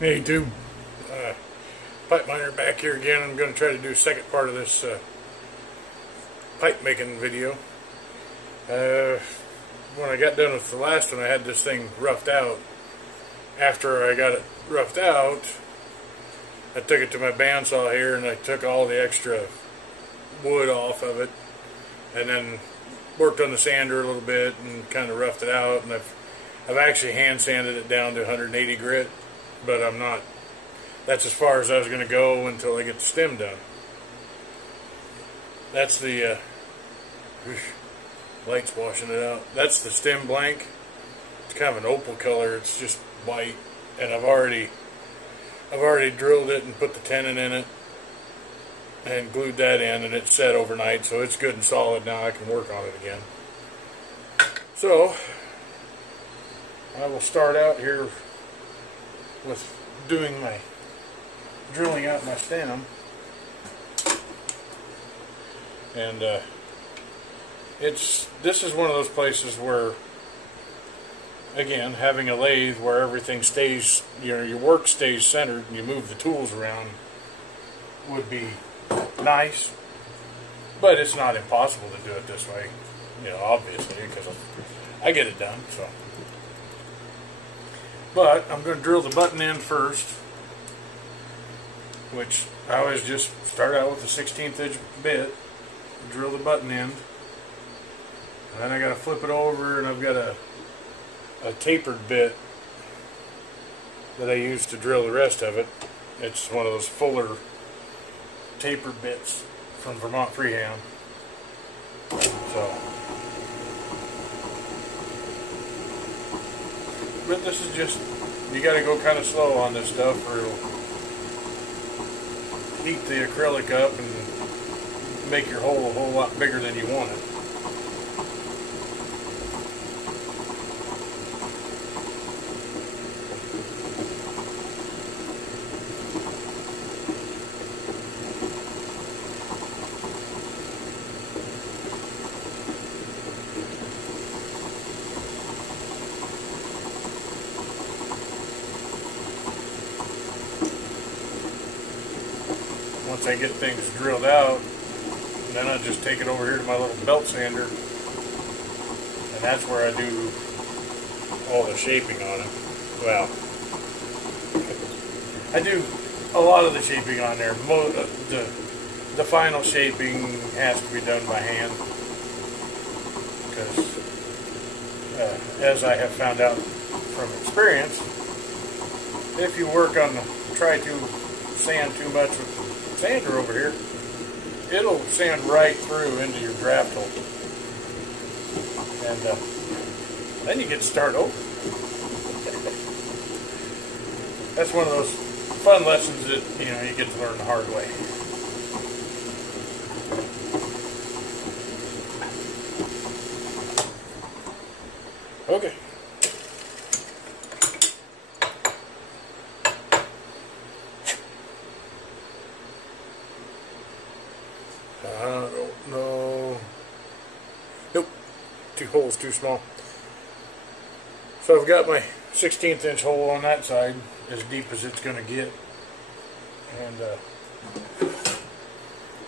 Hey YouTube, Pipe Miner back here again. I'm going to try to do a second part of this pipe making video. When I got done with the last one, I had this thing roughed out. After I got it roughed out, I took it to my bandsaw here and I took all the extra wood off of it and then worked on the sander a little bit and kind of roughed it out, and I've actually hand sanded it down to 180 grit. But I'm not, that's as far as I was going to go until I get the stem done. That's the, light's washing it out. That's the stem blank. It's kind of an opal color, it's just white. And I've already drilled it and put the tenon in it and glued that in, and it's set overnight, so it's good and solid now. I can work on it again. So, I will start out here with drilling out my stem, and this is one of those places where, again, having a lathe where everything stays, your work stays centered and you move the tools around would be nice, but it's not impossible to do it this way, obviously, because I get it done. So. But I'm going to drill the button end first, which I always just start out with a 1/16 inch bit, drill the button end, and then I got to flip it over, and I've got a tapered bit that I use to drill the rest of it. It's one of those Fuller tapered bits from Vermont Freehand. So. But this is just, you got to go kind of slow on this stuff, or it'll heat the acrylic up and make your hole a whole lot bigger than you want it. Once I get things drilled out, then I just take it over here to my little belt sander, and that's where I do all the shaping on it. Well, I do a lot of the shaping on there. The final shaping has to be done by hand, because as I have found out from experience, if you try to sand too much with the sander over here, it'll sand right through into your draft hole, and then you get to start over. That's one of those fun lessons that you get to learn the hard way. Okay. I don't know. Nope. 2 holes too small. So I've got my 1/16 inch hole on that side, as deep as it's going to get. And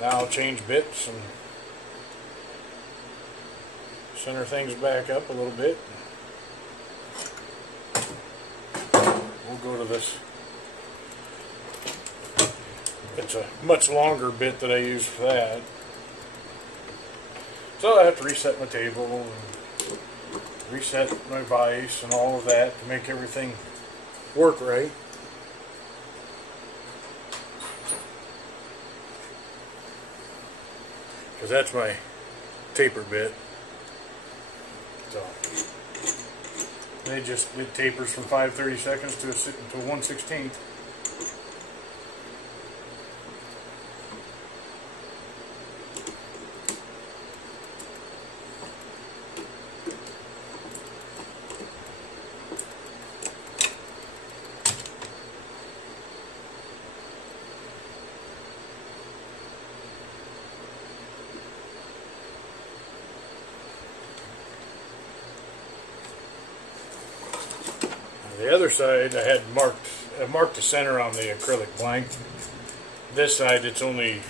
now I'll change bits and center things back up a little bit. We'll go to this. It's a much longer bit that I use for that. So I have to reset my table and reset my vise and all of that to make everything work right. Because that's my taper bit. So it tapers from 5/32 to 1/16. The other side I had marked I marked the center on the acrylic blank. This side, it's only,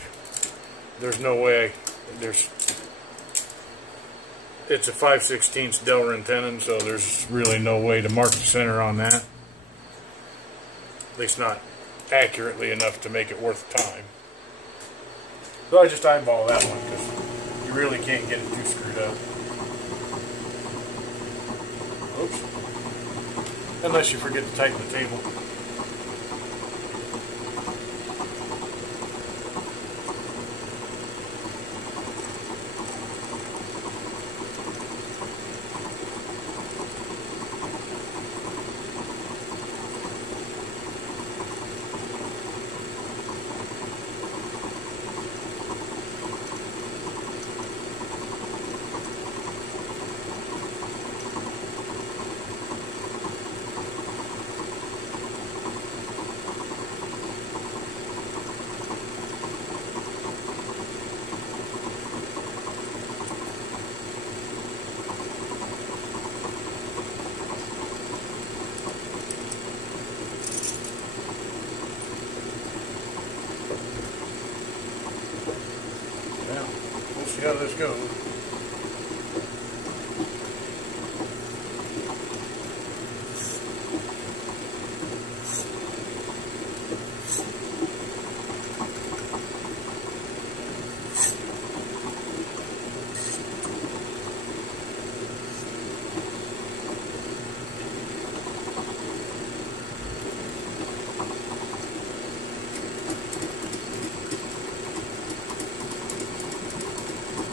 there's no way, it's a 5/16 Delrin tenon, so there's really no way to mark the center on that. At least not accurately enough to make it worth time. So I just eyeball that one because you really can't get it too screwed up. Oops. Unless you forget to tighten the table. See how this goes.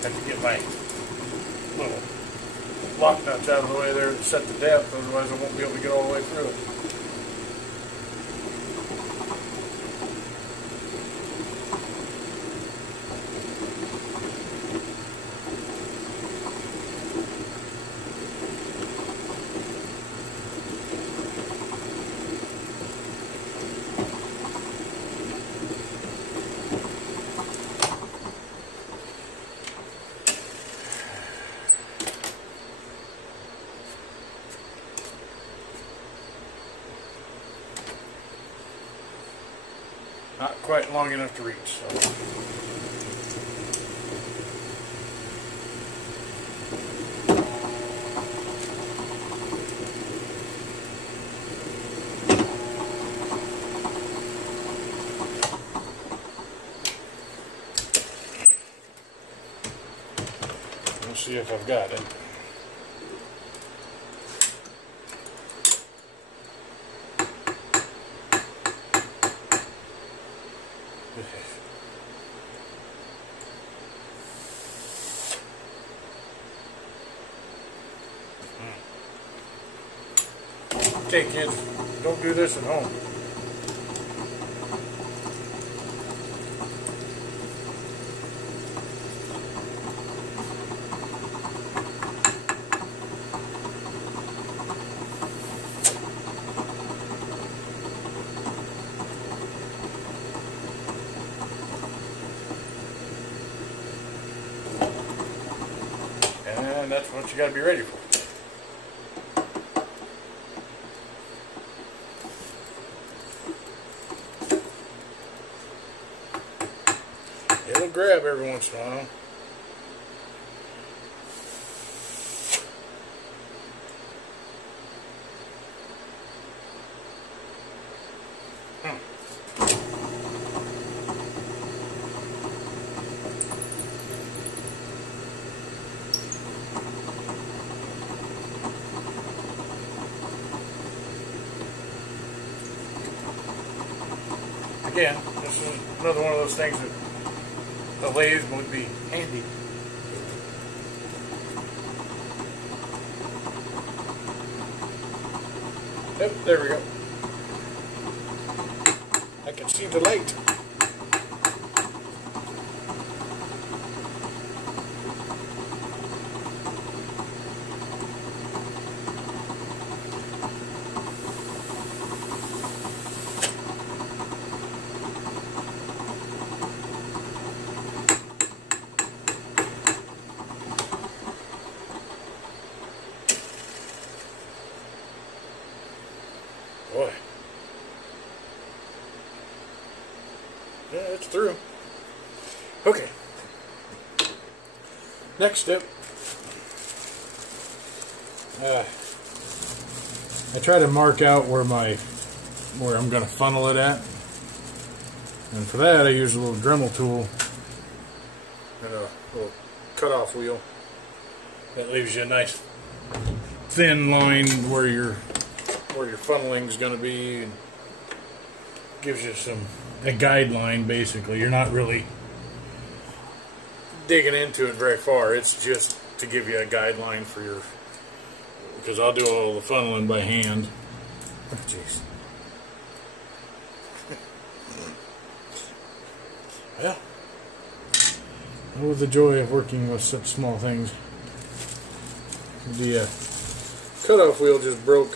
Have to get my little lock nuts out of the way there to set the depth, otherwise I won't be able to get all the way through it. Not quite long enough to reach, so. We'll see if I've got it. Okay, kids, don't do this at home. And that's what you got to be ready for. It'll grab every once in a while. Again, this is another one of those things that the lathe would be handy. Yep, there we go. I can see the light. Boy, Yeah, it's through. Okay. Next step. I try to mark out where I'm going to funnel it at. And for that I use a little Dremel tool and a little cutoff wheel. That leaves you a nice thin line where your funneling is going to be, and gives you a guideline basically. You're not really digging into it very far. It's just to give you a guideline for your, because I'll do all the funneling by hand. Oh, jeez. Well, oh, the joy of working with such small things. The cutoff wheel just broke.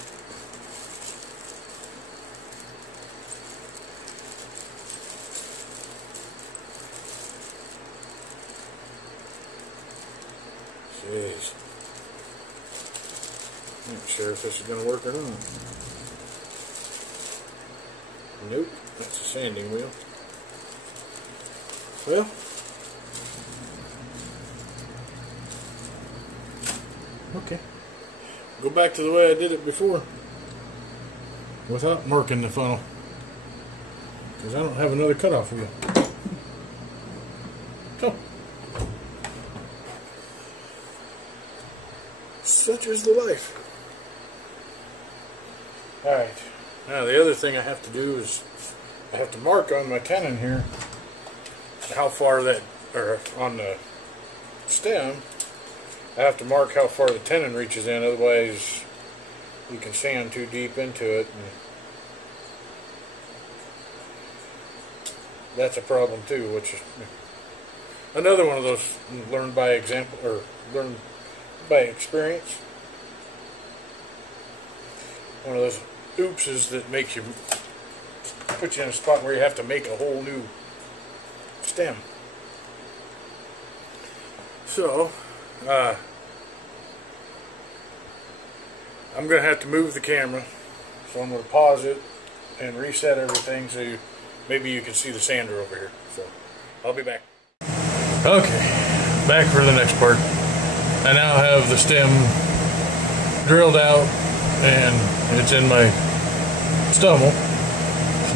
Jeez. I'm not sure if this is going to work or not. Nope, that's a sanding wheel. Well, okay. Go back to the way I did it before, without marking the funnel, because I don't have another cutoff wheel. So, such is the life. Alright, now the other thing I have to do is I have to mark on my tenon here how far that, or on the stem, I have to mark how far the tenon reaches in, otherwise you can sand too deep into it, and that's a problem too, which is another one of those learned by example, or learned by experience. One of those oopses that makes you, put you in a spot where you have to make a whole new stem. So, I'm going to have to move the camera, so I'm going to pause it and reset everything so maybe you can see the sander over here. So, I'll be back. Okay, back for the next part. I now have the stem drilled out and it's in my stummel.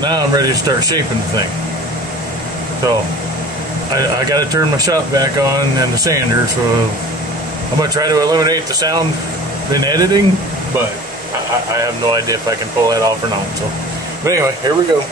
Now I'm ready to start shaping the thing. So I got to turn my shop back on and the sander, so I'm going to try to eliminate the sound in editing, but I have no idea if I can pull that off or not. So, but anyway, here we go.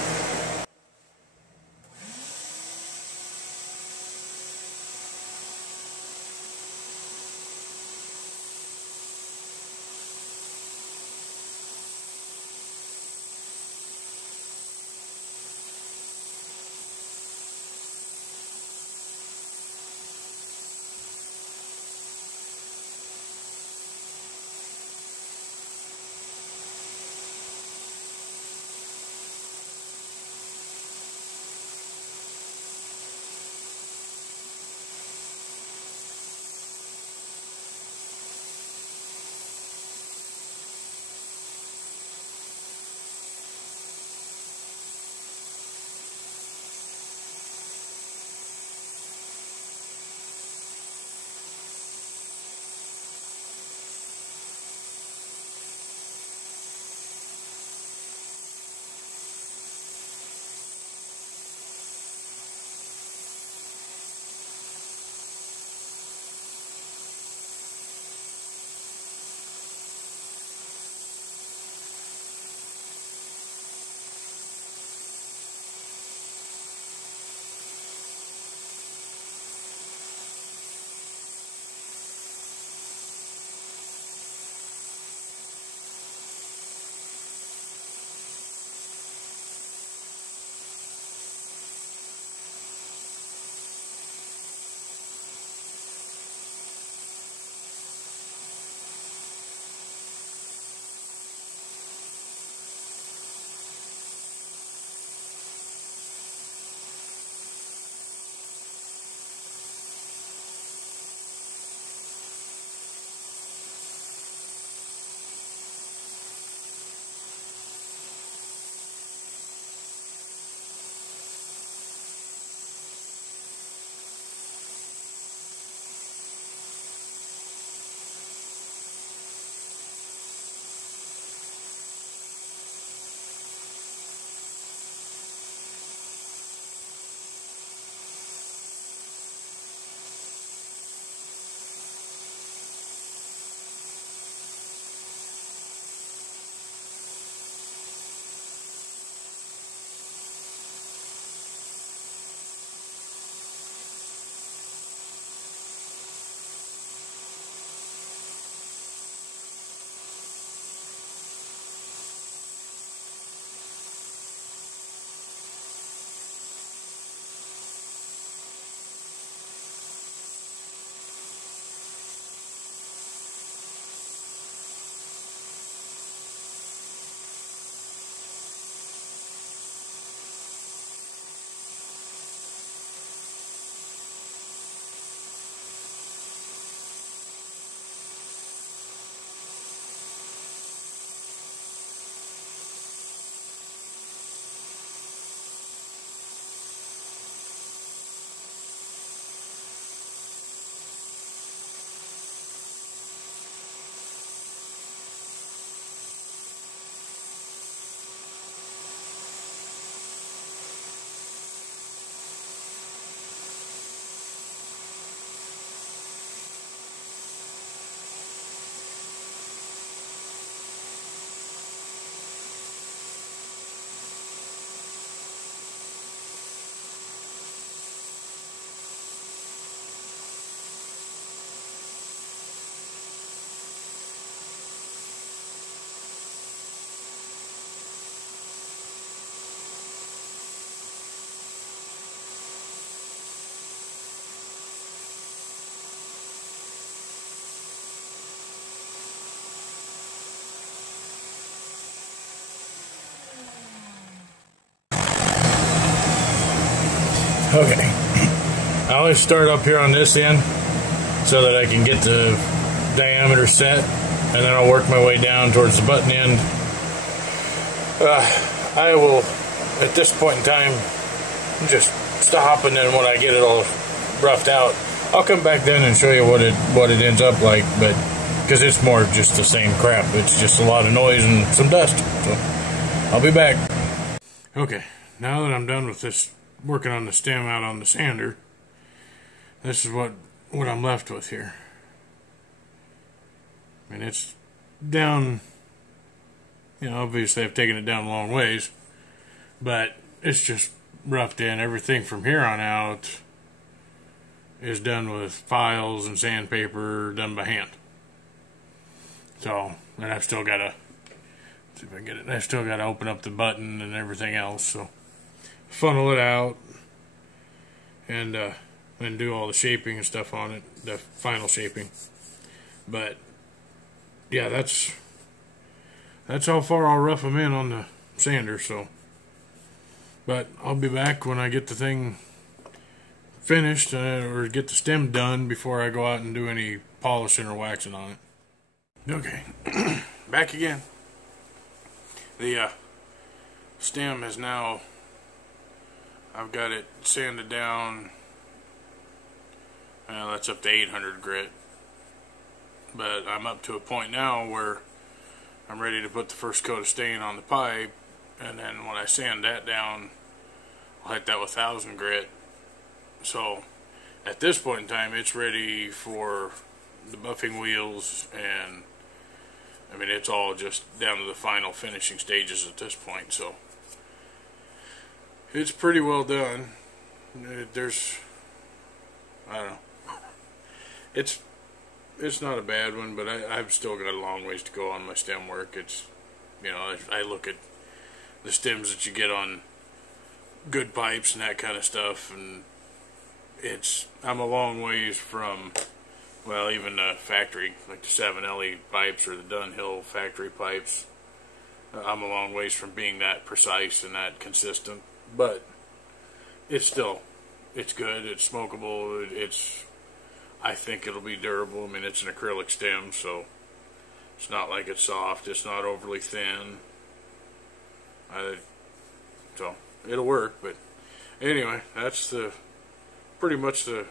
Okay. I always start up here on this end so that I can get the diameter set, and then I'll work my way down towards the button end. I will, at this point in time, just stop, and then when I get it all roughed out, I'll come back then and show you what it ends up like. But because it's more just the same crap, it's just a lot of noise and some dust. So I'll be back. Okay, now that I'm done with this, working on the stem out on the sander, this is what I'm left with here. I mean, it's down, you know, obviously I've taken it down a long ways, but it's just roughed in. Everything from here on out is done with files and sandpaper, done by hand. So, and I've still got to, see if I can get it, I've still got to open up the button and everything else, so funnel it out and do all the shaping and stuff on it, the final shaping. But yeah, that's how far I'll rough them in on the sander. So, but I'll be back when I get the thing finished or get the stem done before I go out and do any polishing or waxing on it. Okay, back again. The stem is now, I've got it sanded down. That's up to 800 grit. But I'm up to a point now where I'm ready to put the first coat of stain on the pipe, and then when I sand that down, I'll hit that with 1000 grit. So at this point in time, it's ready for the buffing wheels, and I mean, it's all just down to the final finishing stages at this point. So it's pretty well done. There's, I don't know, it's not a bad one, but I've still got a long ways to go on my stem work. It's, you know, I look at the stems that you get on good pipes and that kind of stuff, and I'm a long ways from, well, even the factory, like the 7LE pipes or the Dunhill factory pipes. I'm a long ways from being that precise and that consistent, but it's good, it's smokable, I think it'll be durable. I mean, it's an acrylic stem, so it's not like it's soft, it's not overly thin. So it'll work. But anyway, that's pretty much the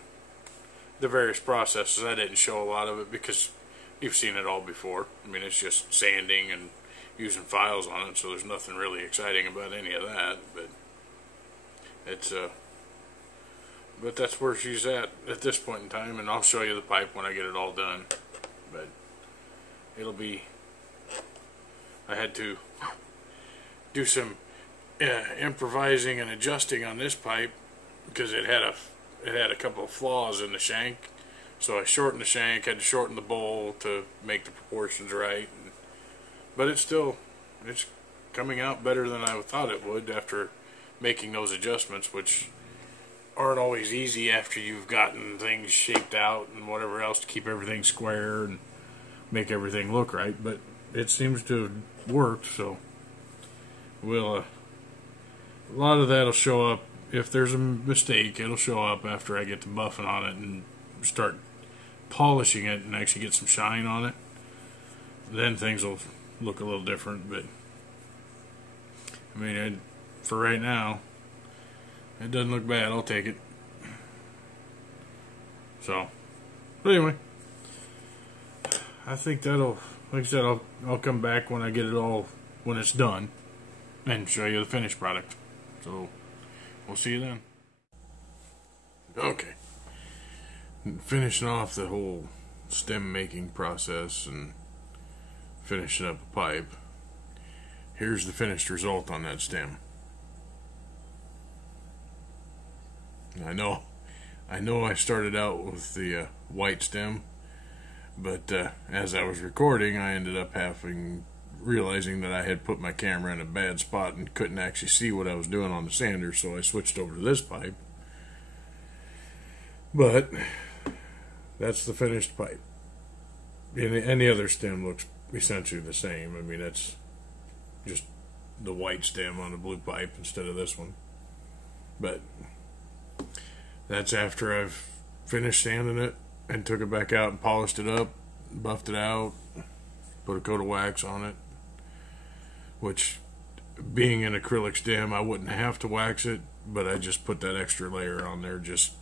various processes. I didn't show a lot of it because you've seen it all before. I mean, it's just sanding and using files on it, so there's nothing really exciting about any of that. But it's but that's where she's at this point in time, and I'll show you the pipe when I get it all done. But it'll be, I had to do some improvising and adjusting on this pipe because it had a couple of flaws in the shank, so I shortened the shank, had to shorten the bowl to make the proportions right. But it's coming out better than I thought it would after making those adjustments, which aren't always easy after you've gotten things shaped out and whatever else to keep everything square and make everything look right. But it seems to have worked, so we'll a lot of that'll show up. If there's a mistake, it'll show up after I get to buffing on it and start polishing it and actually get some shine on it. Then things will look a little different. But I mean, for right now, it doesn't look bad. I'll take it. So, but anyway, I think that'll, like I said, I'll come back when I get it all, when it's done, and show you the finished product. So, we'll see you then. Okay. Finishing off the whole stem making process and finishing up a pipe. Here's the finished result on that stem. I know I started out with the white stem, but as I was recording, I ended up realizing that I had put my camera in a bad spot and couldn't actually see what I was doing on the sander, so I switched over to this pipe. But that's the finished pipe. And the other stem looks essentially the same. I mean, that's just the white stem on the blue pipe instead of this one. But That's after I've finished sanding it and took it back out and polished it up, buffed it out, put a coat of wax on it, which, being an acrylic stem, I wouldn't have to wax it, but I just put that extra layer on there just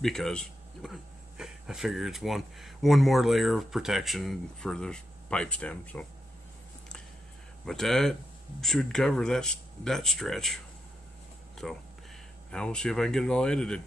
because I figure it's one more layer of protection for the pipe stem. So, but that should cover that stretch. So now we'll see if I can get it all edited.